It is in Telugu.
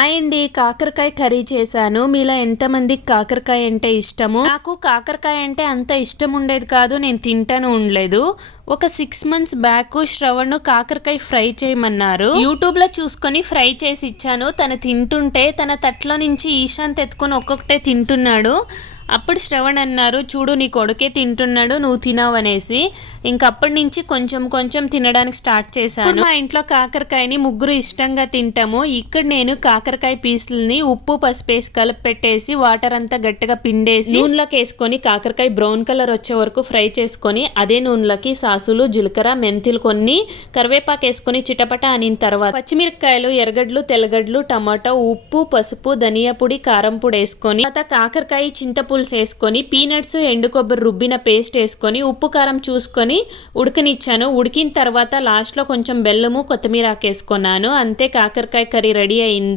హాయ్ అండి, కాకరకాయ కర్రీ చేశాను. మీలో ఎంతమందికి కాకరకాయ అంటే ఇష్టము? నాకు కాకరకాయ అంటే అంత ఇష్టం ఉండేది కాదు, నేను తింటాను ఉండలేదు. ఒక 6 months బ్యాక్ శ్రవణ్ కాకరకాయ ఫ్రై చేయమన్నారు. యూట్యూబ్ లో చూసుకొని ఫ్రై చేసి ఇచ్చాను. తను తింటుంటే తన తట్లో నుంచి ఈశాంత్ ఎత్తుకొని ఒక్కొక్కటే తింటున్నాడు. అప్పుడు శ్రవణ్ అన్నారు, చూడు నీ కొడుకే తింటున్నాడు, నువ్వు తినవనేసి. ఇంకప్పటి నుంచి కొంచెం కొంచెం తినడానికి స్టార్ట్ చేశాను. మా ఇంట్లో కాకరకాయని ముగ్గురు ఇష్టంగా తింటాము. ఇక్కడ నేను కాకరకాయ పీసులని ఉప్పు పసుపు వేసి కలిపి పెట్టేసి వాటర్ అంతా గట్టిగా పిండేసి నూనెలోకి వేసుకొని కాకరకాయ బ్రౌన్ కలర్ వచ్చే వరకు ఫ్రై చేసుకొని అదే నూనెలోకి సాసులు జీలకర్ర మెంతులు కొన్ని కరివేపాకు వేసుకొని చిటపట అనిన తర్వాత పచ్చిమిరపకాయలు ఎర్రగడ్డలు తెల్లగడ్డలు టమాటా ఉప్పు పసుపు ధనియా పొడి కారం పొడి వేసుకొని తర్వాత కాకరకాయ చింతపులుసు వేసుకొని పీనట్స్ ఎండు కొబ్బరి రుబ్బిన పేస్ట్ వేసుకొని ఉప్పు కారం చూసుకొని ఉడకనిచ్చాను. ఉడికిన తర్వాత లాస్ట్ లో కొంచెం బెల్లము కొత్తిమీర వేసుకున్నాను. అంతే, కాకరకాయ కర్రీ రెడీ అయింది.